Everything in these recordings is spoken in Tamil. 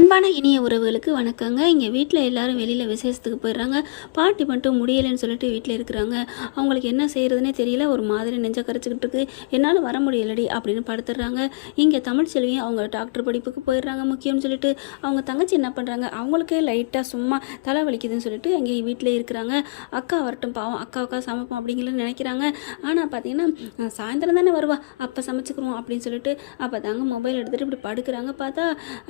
அன்பான இனிய உறவுகளுக்கு வணக்கங்க. இங்கே வீட்டில் எல்லாரும் வெளியில் விசேஷத்துக்கு போயிடுறாங்க. பாட்டி மட்டும் முடியலைன்னு சொல்லிட்டு வீட்டில் இருக்கிறாங்க. அவங்களுக்கு என்ன செய்கிறதுனே தெரியல. ஒரு மாதிரி நெஞ்ச கரைச்சிக்கிட்டு இருக்கு. என்னால் வர முடியலடி அப்படின்னு படுத்துடுறாங்க. இங்கே தமிழ்ச்செல்வியும் அவங்க டாக்டர் படிப்புக்கு போயிடுறாங்க முக்கியம்னு சொல்லிட்டு. அவங்க தங்கச்சி என்ன பண்ணுறாங்க அவங்களுக்கே லைட்டாக சும்மா தலை வலிக்குதுன்னு சொல்லிட்டு அங்கே வீட்டில் இருக்கிறாங்க. அக்கா வரட்டும் பாவம். அக்கா சமைப்போம் அப்படிங்கிறது நினைக்கிறாங்க. ஆனால் பார்த்தீங்கன்னா சாயந்தரம் தானே வருவா. அப்போ சமைச்சுக்கிறோம் அப்படின்னு சொல்லிட்டு. அப்போ தாங்க மொபைல் எடுத்துகிட்டு இப்படி படுக்கிறாங்க. பார்த்தா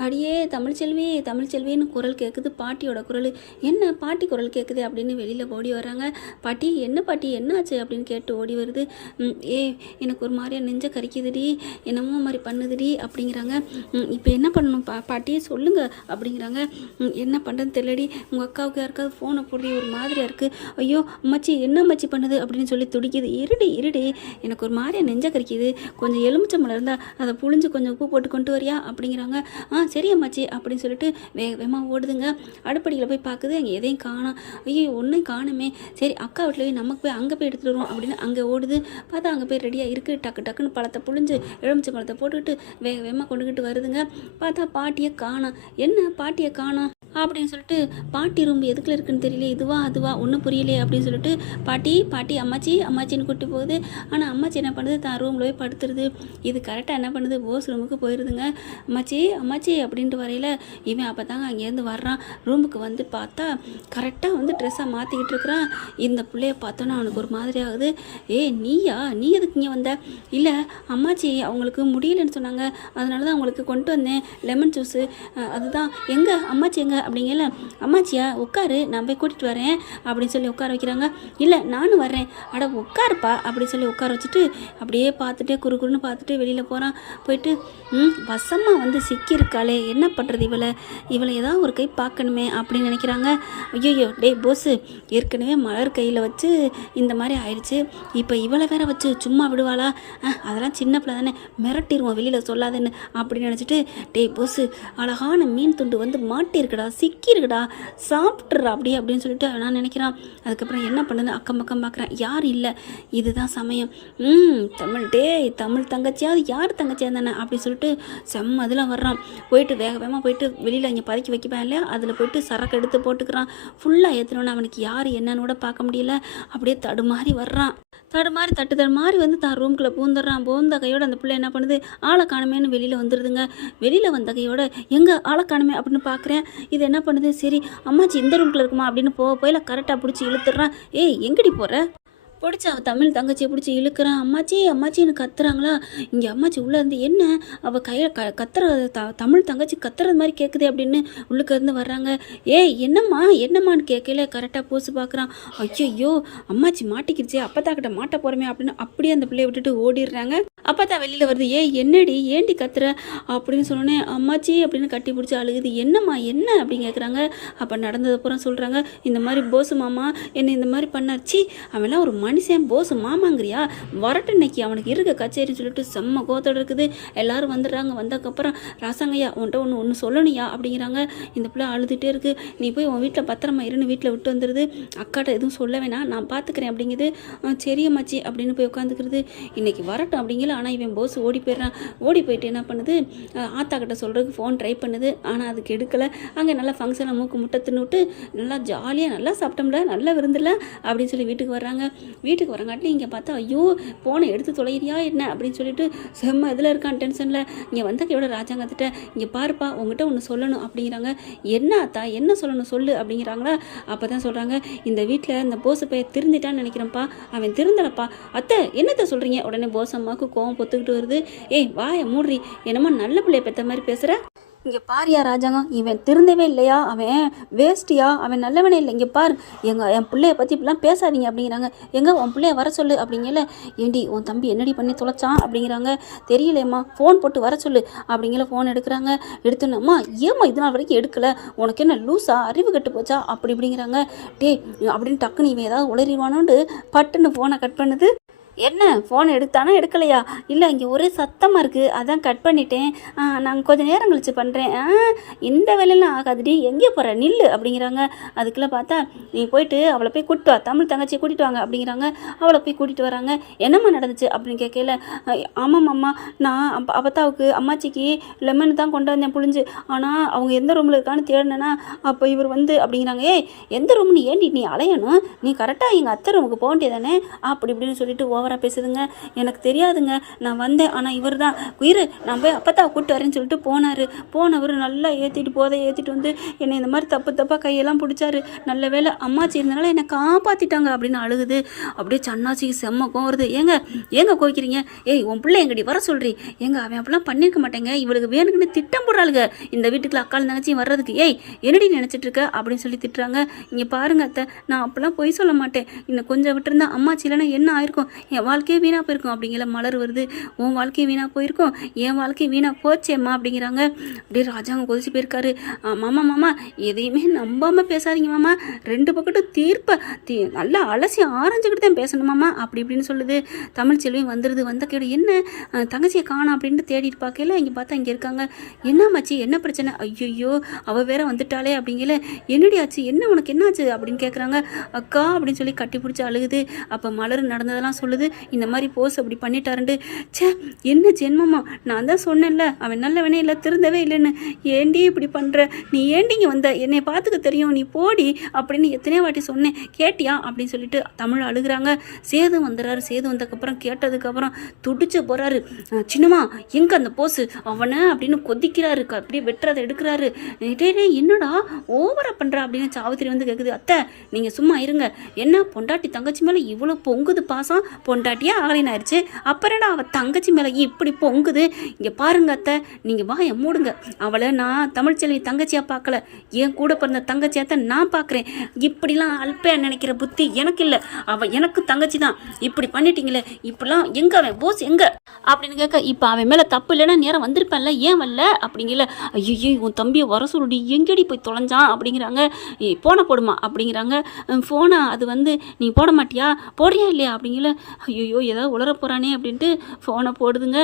அடியே தமிழ்ச்செல்வி தமிழ்ச்செல்வின்னு குரல் கேட்குது பாட்டியோட குரல். என்ன பாட்டி குரல் கேட்குது அப்படின்னு வெளியில் ஓடி வராங்க பாட்டி என்ன பாட்டி என்னாச்சு அப்படின்னு கேட்டு ஓடி வருது. "ம், ஏ எனக்கு ஒரு மாதிரியா நெஞ்ச கறிக்குதுடி என்னமோ மாதிரி பண்ணுதுடி அப்படிங்கிறாங்க. இப்போ என்ன பண்ணணும்? பா பாட்டியே சொல்லுங்கள் அப்படிங்கிறாங்க. என்ன பண்ணுறது தெரியலடி. உங்கள் அக்காவுக்கு யாருக்காவது ஃபோனை போடுறி ஒரு மாதிரியாக இருக்குது ஐயோ அம்மாச்சி என்ன அம்மாச்சி பண்ணுது அப்படின்னு சொல்லி துடிக்குது. இருடி இருடி எனக்கு ஒரு மாதிரியா நெஞ்ச கறிக்குது கொஞ்சம் எலுமிச்சம்பழம் இருந்தால் அதை புழிஞ்சு கொஞ்சம் உப்பு போட்டு கொண்டு வரியா அப்படிங்கிறாங்க. ஆ சரி அம்மாச்சி அப்படின்னு சொல்லிட்டு வேக வேகமாக ஓடுதுங்க. அடுப்படியில் போய் பார்க்குது அங்கே எதையும் காணோம் ஐயோ ஒன்றும் காணுமே. சரி அக்கா வீட்டில் போய் நமக்கு போய் அங்கே போய் எடுத்துகிட்டு வருவோம் அப்படின்னு அங்கே ஓடுது. பார்த்தா அங்கே போய் ரெடியாக இருக்குது டக்கு டக்குன்னு பழத்தை புழிஞ்சு எலுமிச்சை பழத்தை போட்டுக்கிட்டு வேக வேகமாக கொண்டுக்கிட்டு வருதுங்க. பார்த்தா பாட்டியை காணோம் என்ன பாட்டியை காணோம் அப்படின்னு சொல்லிட்டு பாட்டி ரூம் எதுக்குள்ள இருக்குன்னு தெரியல இதுவா அதுவா ஒன்றும் புரியலையே அப்படின்னு சொல்லிட்டு பாட்டி பாட்டி அம்மாச்சி அம்மாச்சின்னு கூட்டி போகுது. ஆனால் அம்மாச்சி என்ன பண்ணுது? தான் ரூமில் போய் படுத்துருது. இது கரெக்டாக என்ன பண்ணுது? போஸ் ரூமுக்கு போயிடுதுங்க அம்மாச்சி அம்மாச்சி அப்படின்ட்டு வரையில இவன் அப்போ தாங்க அங்கேருந்து வர்றான். ரூமுக்கு வந்து பார்த்தா கரெக்டாக வந்து ட்ரெஸ்ஸை மாற்றிக்கிட்டு இருக்கிறான். இந்த பிள்ளைய பார்த்தோன்னா அவனுக்கு ஒரு மாதிரி ஆகுது. ஏய் நீயா? நீ எதுக்கு இங்கே வந்த? இல்லை அம்மாச்சி அவங்களுக்கு முடியலன்னு சொன்னாங்க. அதனால தான் அவங்களுக்கு கொண்டு வந்தேன். லெமன் ஜூஸு அதுதான். எங்கே? அம்மாச்சி எங்கே? அப்படிங்கல அம்மாச்சியா உட்காரு நான் போய் கூட்டிகிட்டு வரேன் அப்படின்னு சொல்லி உட்கார வைக்கிறாங்க. இல்லை நானும் வர்றேன். அட உட்காருப்பா அப்படி சொல்லி உட்கார வச்சுட்டு அப்படியே பார்த்துட்டே குறு குறுன்னு பார்த்துட்டு வெளியில் போகிறான் போயிட்டு ம் வசமாக வந்து சிக்கியிருக்காளே என்ன பண்ணுறது இவளை? இவளை ஏதாவது ஒரு கை பார்க்கணுமே அப்படின்னு நினைக்கிறாங்க. ஐயோ டேய் போஸு ஏற்கனவே மலர் கையில் வச்சு இந்த மாதிரி ஆயிடுச்சு. இப்போ இவளை வேற வச்சு சும்மா விடுவாளா? அதெல்லாம் சின்ன பிள்ளை தானே மிரட்டிடுவோம் வெளியில் சொல்லாதுன்னு அப்படின்னு நினச்சிட்டு டேய் போஸு அழகான மீன் துண்டு வந்து மாட்டியிருக்குடா சிக்கியிருக்குடா சாப்பிட்றா அப்படி அப்படின்னு சொல்லிட்டு நான் நினைக்கிறான்? அதுக்கப்புறம் என்ன பண்ணுது அக்கம் பக்கம் பார்க்குறேன். யார் இல்லை இதுதான் சமயம். ம் தமிழ் டேய் தமிழ் தங்கச்சியாவது யார் தங்கச்சியாக தானே அப்படி சொல்லிட்டு செம்ம அதில் வர்றான். போயிட்டு வேக வேகமாக போயிட்டு வெளியில் இங்கே பதுக்கி வைக்கப்பேன் இல்லையா? அதில் போயிட்டு சரக்கு எடுத்து போட்டுக்கிறான். ஃபுல்லாக ஏற்றணுன்னு அவனுக்கு யார் என்னன்னு கூட பார்க்க முடியல. அப்படியே தடுமாறி வர்றான். தடுமாறி தட்டு தடுமாறி வந்து தான் ரூம்குள்ளே பூந்துடுறான். பூந்த கையோட அந்த பிள்ளை என்ன பண்ணுது? ஆளை காணுமேன்னு வெளியில் வந்துடுதுங்க வெளியில் வந்த கையோட எங்கே ஆளை காணுமே? அப்படின்னு பார்க்குறேன். இது இது என்ன பண்ணுது? சரி அம்மாச்சி இந்த ரூம்குள்ளே இருக்குமா? அப்படின்னு போக போயில கரெக்டாக பிடிச்சி இழுத்துடுறான் ஏய் எங்கடி போகிற பிடிச்ச அவள் தமிழ் தங்கச்சியை பிடிச்சி இழுக்கிறான். அம்மாச்சி அம்மாச்சின்னு கத்துறாங்களா? இங்கே அம்மாச்சி உள்ளே இருந்து என்ன? அவள் கையில் க கத்துற த தமிழ் தங்கச்சி கத்துறது மாதிரி கேட்குது அப்படின்னு உள்ளுக்க இருந்து வர்றாங்க. ஏய் என்னம்மா என்னம்மான்னு கேட்கல கரெக்டாக போசு பார்க்குறான் ஐயோ அம்மாச்சி மாட்டிக்கிடுச்சே அப்பத்தா கிட்ட மாட்ட போகிறோமே அப்படின்னு அப்படியே அந்த பிள்ளைய விட்டுட்டு ஓடிடுறாங்க. அப்பத்தா வெளியில் வருது ஏய் என்னடி ஏண்டி கத்துற? அப்படின்னு சொன்னோன்னே அம்மாச்சி அப்படின்னு கட்டி பிடிச்சி அழுகுது. என்னம்மா என்ன? அப்படின்னு கேட்குறாங்க அப்போ நடந்தது அப்புறம் சொல்கிறாங்க இந்த மாதிரி போசு மாமா என்னை இந்த மாதிரி பண்ணாச்சு அவன்லாம் ஒரு மனுஷன் போசு மாமாங்கிறியா? வரட்டு இன்னைக்கு அவனுக்கு இருக்க கச்சேரின்னு சொல்லிட்டு செம்ம கோத்தோடு இருக்குது. எல்லாரும் வந்துடுறாங்க. வந்ததுக்கப்புறம் ராசாங்கய்யா உன்ட்ட ஒன்று ஒன்று சொல்லணுயா அப்படிங்கிறாங்க. இந்த பிள்ளை அழுதுகிட்டே இருக்கு. நீ போய் உன் வீட்டில் பத்திரமா இருன்னு வீட்டில் விட்டு வந்துடுது அக்காட்ட எதுவும் சொல்ல வேணாம். நான் பார்த்துக்கிறேன் அப்படிங்குது. சரியம்மாச்சி சரி அம்மாச்சி அப்படின்னு போய் உட்காந்துக்கிறது. இன்னைக்கு வரட்டும் அப்படிங்கிற ஆனால் இவன் போஸ் ஓடி போயிடுறான். ஓடி போயிட்டு என்ன பண்ணுது? ஆத்தா கிட்ட சொல்கிறதுக்கு ஃபோன் ட்ரை பண்ணுது. ஆனால் அதுக்கு எடுக்கலை. அங்கே நல்லா ஃபங்க்ஷனை மூக்கு முட்டை தின்னுட்டு நல்லா ஜாலியாக நல்லா சாப்பிட்டோம்ல நல்லா விருந்துல அப்படின்னு சொல்லி வீட்டுக்கு வர்றாங்க. வீட்டுக்கு வரங்காட்டி இங்கே பார்த்தா ஐயோ ஃபோனை எடுத்து தொலைகிறியா என்ன அப்படின்னு சொல்லிட்டு செம்ம இதில் இருக்கான் டென்ஷனில் இங்கே வந்த கையோட ராஜாங்கத்திட்ட இங்கே பாருப்பா உங்ககிட்ட ஒன்று சொல்லணும் அப்படிங்கிறாங்க. என்ன அத்தா என்ன சொல்லணும் சொல்லு அப்படிங்கிறாங்களா? அப்போ தான் சொல்கிறாங்க இந்த வீட்டில் இந்த போஸ் பையன் திருந்திட்டான்னு நினைக்கிறேன்ப்பா. அவன் திருந்தலப்பா. அத்தை என்னத்தை சொல்கிறீங்க உடனே போஸ் அம்மாவுக்கு கோவம் பொத்துக்கிட்டு வருது. ஏய் வாயை மூடுறி. என்னமோ நல்ல பிள்ளைய பெற்ற மாதிரி பேசுகிற இங்கே பாரியா ராஜாங்கம். இவன் திருந்தவே இல்லையா? அவன் வேஸ்ட்டியா அவன் நல்லவனே இல்லை. இங்கே பார். எங்கள் என் பிள்ளைய பற்றி இப்படிலாம் பேசாதீங்க அப்படிங்கிறாங்க. எங்கே உன் பிள்ளைய வர சொல்லு அப்படிங்கல. ஏண்டி உன் தம்பி என்னடி பண்ணி தொலைச்சான் அப்படிங்கிறாங்க. தெரியலையம்மா. ஃபோன் போட்டு வர சொல்லு அப்படிங்கிற ஃபோன் எடுக்கிறாங்க. எடுத்துனம்மா ஏம்மா இது நாள் வரைக்கும் எடுக்கல? உனக்கு என்ன லூஸா அறிவு கட்டு போச்சா? அப்படி இப்படிங்கிறாங்க. டே அப்படின்னு டக்குன்னு இவன் ஏதாவது உளறிடுவானோண்டு பட்டுன்னு ஃபோனை கட் பண்ணுது. என்ன ஃபோன் எடுத்தானா எடுக்கலையா? இல்லை இங்கே ஒரே சத்தமாக இருக்குது அதான் கட் பண்ணிட்டேன். நான் கொஞ்சம் நேரம் கழிச்சு பண்ணுறேன் ஆ இந்த வேலையெல்லாம் ஆகாதுடி. எங்கே போகிற நில்லு அப்படிங்கிறாங்க. அதுக்குள்ளே பார்த்தா நீ போயிட்டு அவளை போய் கூட்டிட்டு வா. தமிழ் தங்கச்சியை கூட்டிட்டு வாங்க அப்படிங்கிறாங்க. அவளை போய் கூட்டிகிட்டு வராங்க. என்னம்மா நடந்துச்சு அப்படின்னு கேட்கல ஆமாம் அம்மா நான் அப் அப்பத்தாவுக்கு அம்மாச்சிக்கு லெமன் தான் கொண்டு வந்தேன் புழிஞ்சு. ஆனால் அவங்க எந்த ரூமில் இருக்கான்னு தேடினேன்னா அப்போ இவர் வந்து அப்படிங்கிறாங்க. ஏய் எந்த ரூம்னு ஏண்டி நீ அலையணும்? நீ கரெக்டாக எங்கள் அத்தை ரூமுக்கு போக வேண்டியதானே அப்படி இப்படின்னு சொல்லிட்டு ஓவராக பேசுதுங்க. எனக்கு தெரியாதுங்க. நான் வந்தேன். ஆனால் இவர் தான் உயிர் நான் போய் அப்பத்தா கூப்பிட்டு வரேன்னு சொல்லிட்டு போனார். போனவர் நல்லா ஏற்றிட்டு போதை ஏற்றிட்டு வந்து என்னை இந்த மாதிரி தப்பு தப்பாக கையெல்லாம் பிடிச்சாரு. நல்ல வேளை அம்மாச்சி இருந்தனால என்னை காப்பாற்றிட்டாங்க அப்படின்னு அழுகுது. அப்படியே சன்னாச்சிக்கு செம்ம கோவம் வருது. ஏங்க ஏங்க கோய்க்கிறீங்க ஏய் உன் பிள்ளை எங்கடி? வர சொல்கிறீ ஏங்க அவன் அப்படிலாம் பண்ணியிருக்க மாட்டேங்க. இவளுக்கு வேணுக்குன்னு திட்டம் போடுறாளுங்க. இந்த வீட்டுக்குள்ள அக்கால் தங்கச்சியும் வர்றதுக்கு ஏய் என்னடி நினச்சிட்டு இருக்க? அப்படின்னு சொல்லி திட்டுறாங்க. இங்கே பாருங்க அத்தை. நான் அப்போல்லாம் பொய் சொல்ல மாட்டேன். இன்னும் கொஞ்சம் விட்டுருந்தா அம்மாச்சி இல்லைன்னா என்ன ஆயிருக்கும்? என் வாழ்க்கையே வீணாக போயிருக்கும் அப்படிங்கிற மலர் வருது. உன் வாழ்க்கையை வீணாக போயிருக்கும். என் வாழ்க்கை வீணாக போச்சேம்மா அப்படிங்கிறாங்க. அப்படியே ராஜாங்க கொதிச்சு போயிருக்காரு. மாமா மாமா எதையுமே நம்பாமல் பேசாதீங்க மாமா. ரெண்டு பக்கட்டும் தீர்ப்பை தீ நல்லா அலசி ஆரஞ்சுக்கிட்டு தான் பேசணும் மாமா. அப்படி இப்படின்னு சொல்லுது. தமிழ் செல்வி வந்துடுது வந்த கேடு என்ன? தங்கச்சியை காணும் அப்படின்ட்டு தேடிட்டு பார்க்கல இங்கே பார்த்தா இங்கே இருக்காங்க. என்ன மச்சி? என்ன பிரச்சனை? ஐயோ அவள் வேற வந்துட்டாளே அப்படிங்கல என்னடி ஆச்சு? என்ன உனக்கு என்ன ஆச்சு அப்படின்னு கேட்குறாங்க அக்கா அப்படின்னு சொல்லி கட்டி பிடிச்சி அழுகுது. அப்போ மலர் நடந்ததெல்லாம் சொல்லுது. இந்த மாதிரி போஸ் அப்படி பண்ணிட்டாருண்டு ச்சே என்ன ஜென்மமா? நான் தான் சொன்னேன்ல அவன் நல்லவனே இல்லை திருந்தவே இல்லைன்னு. ஏண்டி இப்படி பண்ணுற நீ ஏண்டிங்க வந்த? என்னை பார்த்துக்க தெரியும் நீ போடி அப்படின்னு எத்தனையோ வாட்டி சொன்னேன். கேட்டியா? அப்படின்னு சொல்லிட்டு தமிழ் அழுகுறாங்க. சேது வந்துடுறாரு சேது வந்ததுக்கப்புறம் கேட்டதுக்கப்புறம் துடிச்சு போகிறாரு சின்னம்மா எங்கே அந்த போஸு அவனை? அப்படின்னு கொதிக்கிறாரு. அப்படியே வெட்டுறதை எடுக்கிறாரு. டேய் என்னடா? ஓவரா பண்ணுறா அப்படின்னு சாவித்திரி வந்து கேட்குது அத்தை நீங்கள் சும்மா இருங்க. என்ன பொண்டாட்டி தங்கச்சி மேலே இவ்வளோ பொங்குது பாசம்? பொண்டாட்டியா ஆகலின் ஆயிடுச்சு அப்புறம்டா அவள் தங்கச்சி மேலே இப்படி பொங்குது? இங்கே பாருங்க அத்தை நீங்கள் வாயை மூடுங்க. அவளை நான் தமிழ்ச்செல்வி தங்கச்சியாக பார்க்கல. என் கூட பிறந்த தங்கச்சியாக தான் நான் பார்க்குறேன். இப்படிலாம் அல்பையாக நினைக்கிற புத்தி எனக்கு இல்லை. அவள் எனக்கு தங்கச்சி தான். இப்படி பண்ணிட்டீங்களே இப்படிலாம் எங்கே அவன்? போஸ் எங்கே? அப்படின்னு கேட்க இப்போ அவன் மேலே தப்பு இல்லைன்னா நேரம் வந்திருப்பேன்ல ஏன் வரல? அப்படிங்கல ஐயோ உன் தம்பியை வர சொல்லுடி எங்கேடி போய் தொலைஞ்சான்? அப்படிங்கிறாங்க. போனை போடுமா? அப்படிங்கிறாங்க. ஃபோனா அது வந்து நீ போட மாட்டியா? போடுறியா இல்லையா? அப்படிங்கல ஐயோ ஏதாவது உளர போகிறானே அப்படின்ட்டு ஃபோனை போடுதுங்க.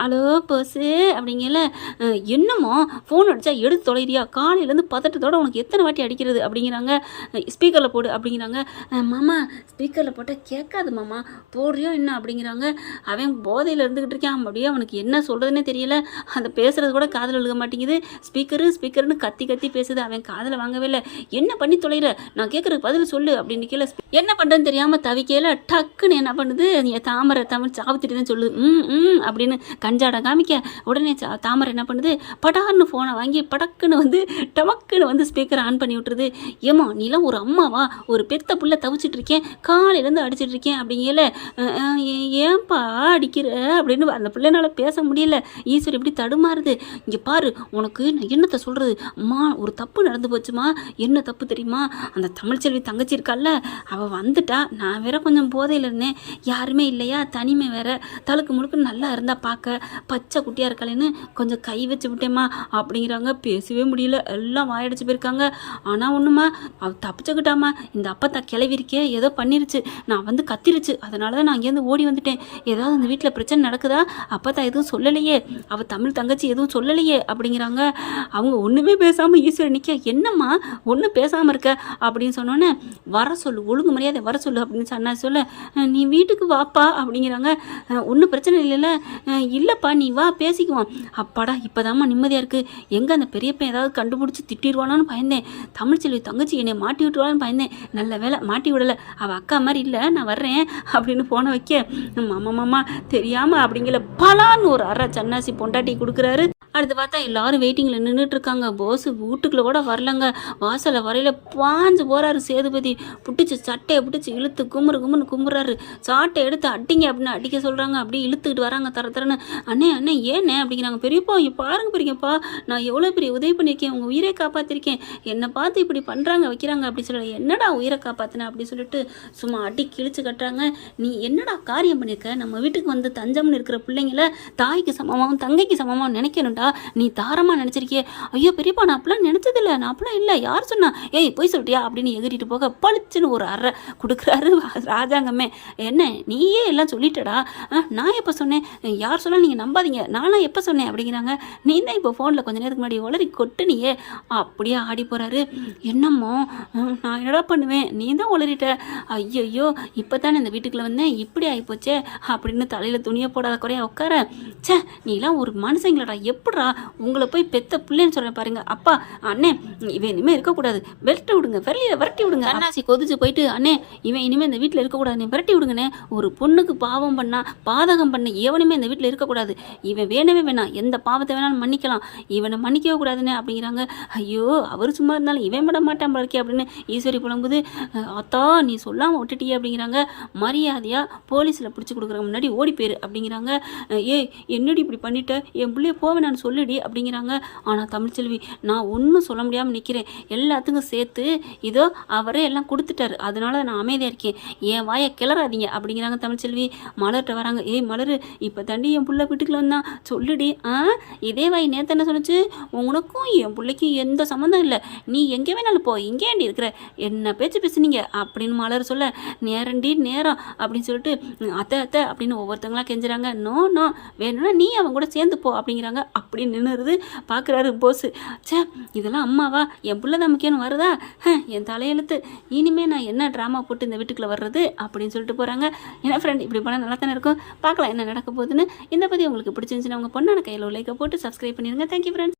Hello purse அப்படிங்கல. என்னமோ ஃபோன் அடித்தா எடுத்து தொலைறியா? காலையிலேருந்து பதட்டத்தோட உனக்கு எத்தனை வாட்டி அடிக்கிறது? அப்படிங்கிறாங்க. ஸ்பீக்கரில் போடு அப்படிங்கிறாங்க. மாமா ஸ்பீக்கரில் போட்டால் கேட்காது மாமா. போடுறியோ என்ன? அப்படிங்கிறாங்க. அவன் போதையில் இருந்துக்கிட்டு இருக்கான். அப்படியே அவனுக்கு என்ன சொல்கிறதுனே தெரியல. அந்த பேசுகிறது கூட காதில் விழுக மாட்டேங்குது. ஸ்பீக்கரு ஸ்பீக்கர்னு கத்தி கத்தி பேசுது. அவன் காதில் வாங்கவே இல்லை. என்ன பண்ணி தொலைகிற நான் கேட்குறதுக்கு பதில் சொல்லு அப்படின்னு கீழே என்ன பண்ணுறதுன்னு தெரியாமல் தவிக்கையில் டக்குன்னு என்ன பண்ணுது? என் தாமரை தமிழ் சாவித்திட்டு தான் சொல்லுது. ம் ம் அப்படின்னு கஞ்சாட காமிக்க உடனே சா- தாமரை என்ன பண்ணுது? படார்னு ஃபோனை வாங்கி படக்குன்னு வந்து டமக்குன்னு வந்து ஸ்பீக்கரை ஆன் பண்ணி விட்டுருது. ஏமா நீலாம் ஒரு அம்மாவா? ஒரு பெத்த புள்ள தவிச்சிட்டு இருக்கேன். காலையிலேருந்து அடிச்சிட்டு இருக்கேன் அப்படிங்கல. ஏ- ஏன்பா அடிக்கிற? அப்படின்னு அந்த பிள்ளைனால பேச முடியல. ஈஸ்வர் எப்படி தடுமாறுது. இங்கே பாரு உனக்கு நான் என்னத்தை சொல்கிறது அம்மா ஒரு தப்பு நடந்து போச்சுமா? என்ன தப்பு தெரியுமா? அந்த தமிழ்ச்செல்வி தங்கச்சி இருக்கால்ல அவள் வந்துட்டா நான் வேற கொஞ்சம் போதையில் இருந்தேன். யாருமே இல்லையா? தனிமை வேற. தழுக்கு முழுக்கு நல்லா இருந்தா பார்க்க பச்சை குட்டியாக இருக்காளேன்னு கொஞ்சம் கை வச்சு விட்டேம்மா அப்படிங்கிறாங்க. பேசவே முடியல. எல்லாம் வாயடிச்சு போயிருக்காங்க. ஆனால் ஒன்றுமா அவ தப்பிச்சுக்கிட்டாமா இந்த அப்பத்தா கிளவிருக்கே ஏதோ பண்ணிருச்சு. நான் வந்து கத்திருச்சு. அதனால தான் நான் அங்கேருந்து ஓடி வந்துட்டேன். ஏதாவது அந்த வீட்டில் பிரச்சனை நடக்குதா? அப்பத்தா எதுவும் சொல்லலையே. அவள் தமிழ் தங்கச்சி எதுவும் சொல்லலையே அப்படிங்கிறாங்க. அவங்க ஒன்றுமே பேசாமல் ஈஸ்வரன் நிற்க என்னம்மா? ஒன்றும் பேசாமல் இருக்க அப்படின்னு சொன்னோன்னே வர சொல்லு ஒழுங்கு மரியாதை வர சொல்லு அப்படின்னு சொன்னா சொல்ல நீ வீட்டுக்கு வாப்பா அப்படிங்கிறாங்க. ஒன்றும் பிரச்சனை இல்லைல்ல. இல்லைப்பா நீ வா பேசிக்குவோம். அப்பாடா இப்போதாம்மா நிம்மதியாக இருக்குது எங்கே அந்த பெரியப்பன் ஏதாவது கண்டுபிடிச்சி திட்டிடுவானான்னு பயந்தேன். தமிழ்ச்செல்வி தங்கச்சி என்னை மாட்டி விட்டுருவான்னு பயந்தேன். நல்ல வேலை மாட்டி விடலை. அவள் அக்கா மாதிரி இல்லை நான் வர்றேன் அப்படின்னு போன வைக்க மாமா மாமா தெரியாமல் அப்படிங்கிற பலான்னு ஒரு அற சன்னாசி பொண்டாட்டி கொடுக்குறாரு. அடுத்து பார்த்தா எல்லாரும் வெயிட்டிங்கில் நின்றுட்டு இருக்காங்க போஸ் வீட்டுக்குள்ள கூட வரலங்க. வாசலை வரையில பாஞ்சு போறாரு சேதுபதி. புட்டிச்சு சாட்டையை பிடிச்சி இழுத்து குமுறு குமுறு கும்புறாரு சாட்டை எடுத்து அடிங்க அப்படின்னு அடிக்க சொல்கிறாங்க அப்படியே இழுத்துக்கிட்டு வராங்க தர தரன்னு. அண்ணே அண்ணே ஏண்ணே அப்படிங்கிறாங்க. பெரியப்பா இங்கே பாருங்க பெரியப்பா. நான் எவ்வளோ பெரிய உதவி பண்ணியிருக்கேன். உங்கள் உயிரை காப்பாற்றிருக்கேன் என்னை பார்த்து இப்படி பண்ணுறாங்க வைக்கிறாங்க அப்படி சொல்ல என்னடா உயிரை காப்பாற்றின அப்படின்னு சொல்லிட்டு சும்மா அடி கிழிச்சு கட்டுறாங்க. நீ என்னடா காரியம் பண்ணியிருக்க? நம்ம வீட்டுக்கு வந்து தஞ்சம்னு இருக்கிற பிள்ளைங்கள தாய்க்கு சமமாகவும் தங்கைக்கு சமமாகவும் நினைக்கணும்டா. நீ தாரமாக நினச்சிருக்கியே. ஐயோ பெரியப்பா நான் அப்படிலாம் நினச்சதில்ல. நான் அப்படிலாம் இல்லை. யார் சொன்னா? ஏய் போய் சொல்லிட்டியா அப்படின்னு எகிரிட்டு போக பளிச்சுன்னு ஒரு அரை கொடுக்குறாரு. ராஜாங்கமே என்ன நீயே எல்லாம் சொல்லிட்டடா? ஆ, நான் எப்போ சொன்னேன்? யார் சொன்னாலும் நீங்கள் நம்பாதீங்க. நானும் எப்போ சொன்னேன்? அப்படிங்கிறாங்க. நீ தான் இப்போ ஃபோனில் கொஞ்ச நேரத்துக்கு முன்னாடி உளறி கொட்டுனியே. அப்படியே ஆடி போகிறாரு என்னம்மா? நான் என்னடா பண்ணுவேன்? நீ தான் உளறிட்ட. ஐயோ இப்போ தானே இந்த வீட்டுக்குள்ள வந்தேன். இப்படி ஆகிப்போச்சே அப்படின்னு தலையில் துணியை போடாத குறையா உட்கார. ச்சே நீலாம் ஒரு மனுஷங்களடா. எப்படா உங்களை போய் பெத்த பிள்ளைன்னு சொல்கிறேன் பாருங்க. அப்பா அண்ணே இவன் இனிமேல் இருக்கக்கூடாது. விரட்டி விடுங்க. வெளியில் விரட்டி விடுங்க. அண்ணாசி கொதிச்சு போயிட்டு அண்ணே இவன் இனிமேல் இந்த வீட்டில் இருக்கக்கூடாது விரட்டி விடுங்கண்ணே. ஒரு பொண்ணுக்கு பாவம் பண்ணா பாதகம் பண்ண எவனுமே இந்த வீட்டில் இருக்கக்கூடாது. இவன் வேணவே வேணாம் எந்த பாவத்தை வேணாலும் மன்னிக்கலாம். இவனை மன்னிக்கவே கூடாதுன்னு அப்படிங்கிறாங்க. ஐயோ அவர் சும்மா இருந்தாலும் இவன் விட மாட்டான் போல இருக்கே அப்படின்னு ஈஸ்வரி புலம்புது. அத்தா நீ சொல்லாமல் விட்டுட்டியே அப்படிங்கிறாங்க. மரியாதையாக போலீஸில் பிடிச்சி கொடுக்குற முன்னாடி ஓடி போயிரு அப்படிங்கிறாங்க. ஏய் என்னடி இப்படி பண்ணிட்ட? என் பிள்ளைய போவேன் நான் சொல்லுடி அப்படிங்கிறாங்க. ஆனால் தமிழ்ச்செல்வி நான் ஒன்றும் சொல்ல முடியாமல் நிற்கிறேன் எல்லாத்துக்கும் சேர்த்து இதோ அவரே எல்லாம் கொடுத்துட்டாரு. அதனால நான் அமைதியாக இருக்கேன். என் வாயை கிளறாதீங்க அப்படிங்கிறாங்க தமிழ்ச்செல்வி மலர்கிட்ட வராங்க. ஏய் மலர் இப்போ தண்டி என் புள்ள வீட்டுக்குள்ள வந்தான் சொல்லுடி. ஆ இதே வாய் நேற்று என்ன சொன்னுச்சு? உனக்கும் என் பிள்ளைக்கும் எந்த சம்மந்தம் இல்லை. நீ எங்கே வேணாலும் போ. இங்கேண்டி இருக்கிற? என்ன பேச்சு பேசுனீங்க? அப்படின்னு மலர் சொல்ல நேரண்டி நேரம் அப்படின்னு சொல்லிட்டு அத்தை அத்தை அப்படின்னு ஒவ்வொருத்தங்களா கெஞ்சுறாங்க. நோ நோ வேணும்னா நீ அவன் கூட சேர்ந்து போ அப்படிங்கிறாங்க. அப்படி நின்றுது பார்க்குறாரு போஸ். ச்சே இதெல்லாம் அம்மாவா? என் பிள்ளை தான் முக்கியம்னு வருதா? என் தலையெழுத்து. இனிமே நான் என்ன ட்ராமா போட்டு இந்த வீட்டுக்குள்ளே வர்றது அப்படின்னு சொல்லிட்டு போகிறாங்க என்ன ஃப்ரெண்ட் இப்படி போனால் நல்லா தானே இருக்கும்? பார்க்கலாம் என்ன நடக்க போகுதுன்னு. இந்த பற்றி உங்களுக்கு பிடிச்சிருந்துச்சுன்னா உங்கள் பொண்ணான கையில் லைக்கை போட்டு சப்ஸ்கிரைப் பண்ணிடுங்க தேங்க்யூ ஃப்ரெண்ட்ஸ்